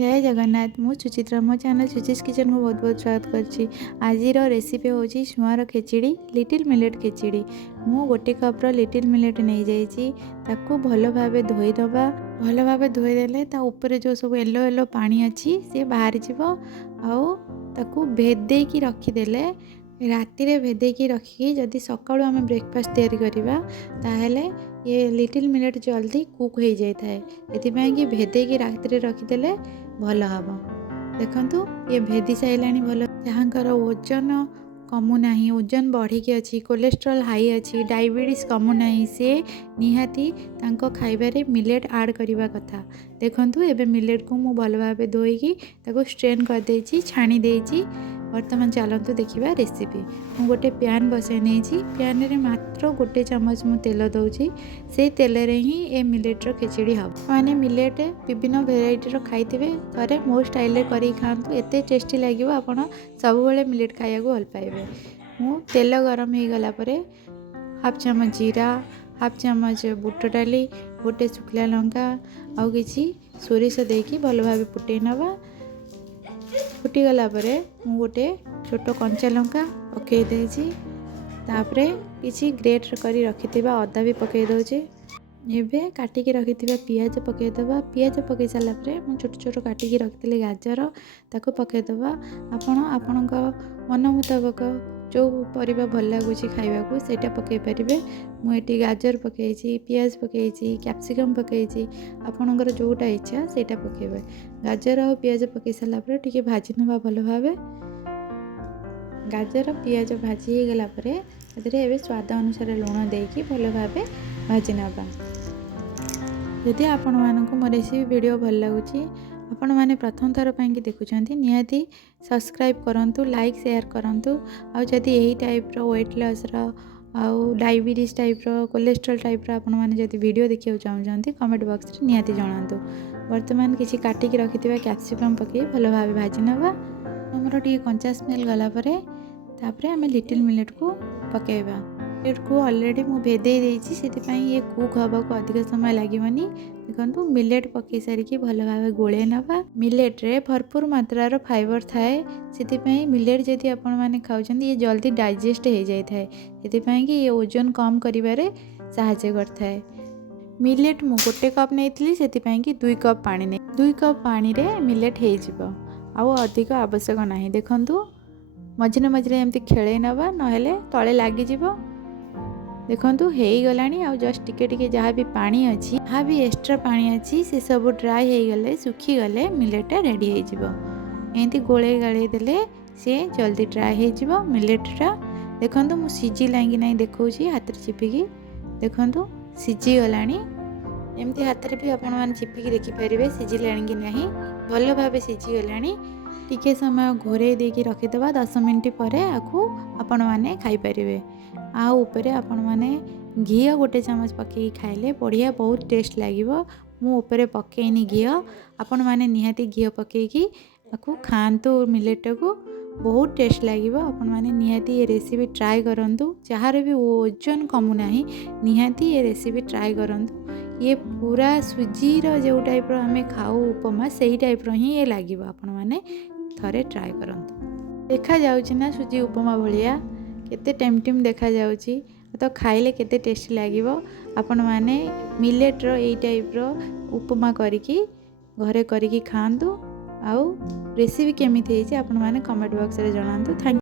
जय जगन्नाथ मु सुचित्रा मो चैनल सुचिस किचन को बहुत बहुत स्वागत करछि। आज रेसिपी होची सुआर खिचड़ी लिटिल मिलेट खिचड़ी। मु गोटे कप लिटिल मिलेट नहीं जाइछि ताकू भलो भाबे धोई दबा। भलो भाबे धोई देले ता ऊपर जो सब येलो येलो पानी अछि से बाहर जिवो आउ ताकू भेदे की रखी देले राति रे भेदे की रखी जदि सकाळु आमे ब्रेकफास्ट तैयारी करिबा ताहेले ये लिटिल मिलेट जल्दी कुक हो जाए। एथिपाई कि भेदे की राति रे रखी देले भल हम। देखंतु ये भेदी साइलानी भल जहाँकर ओजन कमु नाही, ओजन बढ़िकी अच्छी, कोलेस्ट्रॉल हाई अच्छी, डायबिटीज कमु नाही, से निहाती तांको खाइबारे मिलेट ऐड करबा कथा। देखंतु एबे मिलेट को मु भल भाबे धोईकी ताको स्ट्रेन कर देछि, छाणी देछि। वर्तमान चलतु देखा रेसिपी। मु गोटे पैन बसई नहीं, पैन रे मात्र गोटे चम्मच मु तेल दौची। से तेल रे ही ए मिलेट रो खिचड़ी हम माने मिलेट विभिन्न भेराइटी रो खाइथिबे थरे मो स्टाइल रे करी खांतु, एते टेस्टी लागिवो। आपण सब बेले मिलेट खाइया को भल पाइबे। मु तेल गरम हो गला परे हाफ चम्मच जीरा, हाफ चम्मच बुट डाली, गोटे सुखला लंका आउ किछि सोरिष देकी भल भाबे फुटै नबा। फुटी गला परे मु गोटे छोट कंचा लंका पकई देछि, तापरे किछि ग्रेट करी रखिथिबा अदा भी पकई दोछि। एबे काटिकी रखिथिबा पियाज पकई दबा। पियाज पकई साला परे मु छोट छोट काटिकी रखिथिले गाजर ताको पकई दबा। आपण आपणक मन मुताबक जो परिबा भल लागुछि खाइबा को सेटा पकई परिबे। मु एटी गाजर पकईछि, पियाज पकईछि, कैप्सिकम पकईछि। आपणकर जोटा इच्छा सेटा पकईबे। गाजर और पियाज पकई साला परे टिके भाजी नबा भल भाबे। गाजर पियाज भाजी हो गला परे एतरे एबे स्वाद अनुसार लूण देकी भल भाबे भाजी नबा। यदि आपण मानकु मो रेसिपी वीडियो भल लागुछि, आपण माने प्रथम थर ପାଇଁ कि देखुछंती निहाती सब्सक्राइब करंतु, लाइक शेयर करंतु। आ जदि एही टाइप रो वेट लॉस रो आउ डायबिटीज टाइप रो कोलेस्ट्रॉल टाइप रो आपण माने जदि वीडियो देखियो चाहउछंती कमेंट बॉक्स रे निहाती जणांतु। वर्तमान किछि काटिकी रखिथिबा कैप्सिकम पकई भल भाबे भाजी नबा। हमरो टिके कंचा स्मेल गला परे तापरे हमें लिटिल मिलेट को पकेबा। मिलेट को ऑलरेडी मु भेदे देछि, सेति पई ये कुक हबा को अधिक समय लागिवनी। देखंतु मिलेट पकई सारी कि भल भाबे गोळे नबा। मिलेट रे भरपूर मात्रा रो फाइबर थाए, सेति पई मिलेट जदि आपण माने खाउछंती ये जल्दी डाइजेस्ट हो जाय थाए। सेति पई कि ये ओजन कम करिबारे सहायता करथाए। मिलेट मु गोटे कप नेइतली, सेति पई कि 2 कप पानी ने 2 कप पानी रे मिलेट हे जिवो। आउ अधिक आवश्यक नाही। देखंतु मझिने मझिने एमती खेले नबा नहेले तळे लागी जिवो। देखंतु हेई गलानी। आउ जस्ट टिके टिके जहाँ भी पानी अच्छी, जहाँ भी एक्स्ट्रा पानी अच्छी से सब ड्राई हो गले, सुखी गले मिलेट रेडी हो जिवो। एंती गोळे गाळे देले से जल्दी ड्राई हो जिवो मिलेट रा। देखंतु मु सिजी लागी नाही देखौची हाथ रे चिपिकी। देखंतु सिजी गलानी। एमती हाथ रे भी आपण मान चिपिकी देखि परिबे सिजी लानी कि नाही। भलो भाबे सिजी गलानी। टिके समय घोरे देकी रखि दबा। 10 मिनिट परे आकू आपण माने खाई परिबे। आ ऊपरे आपण माने घी गोटे चम्मच पकई खाइले बढ़िया बहुत टेस्ट लागिवो। मु ऊपरे पकईनी घी, आपण माने निहाती घी पकईकी आकू खांतु मिलेट को बहुत टेस्ट लागिवो। आपण माने निहाती ये रेसिपी ट्राई करंतु। जहार भी ओजन कमु नाही निहाती ये रेसिपी ट्राई करंतु। ये पूरा सुजी रो जो टाइप रो हमें खाऊ उपमा सेही टाइप रो ही ये लागिवो। आपण माने थरे ट्राई करंतु। देखा जाउछि ना सुजी उपमा भलिया केते टेम्पटिंग देखा जाउछि, तो खाइले केते टेस्टी लागिवो। आपण माने मिलेट रो एई टाइप रो उपमा करिकी घरे करिकी खांतु। आउ रेसिपी केमिति हेछि आपण माने कमेंट बॉक्स रे जणांतु। थैंक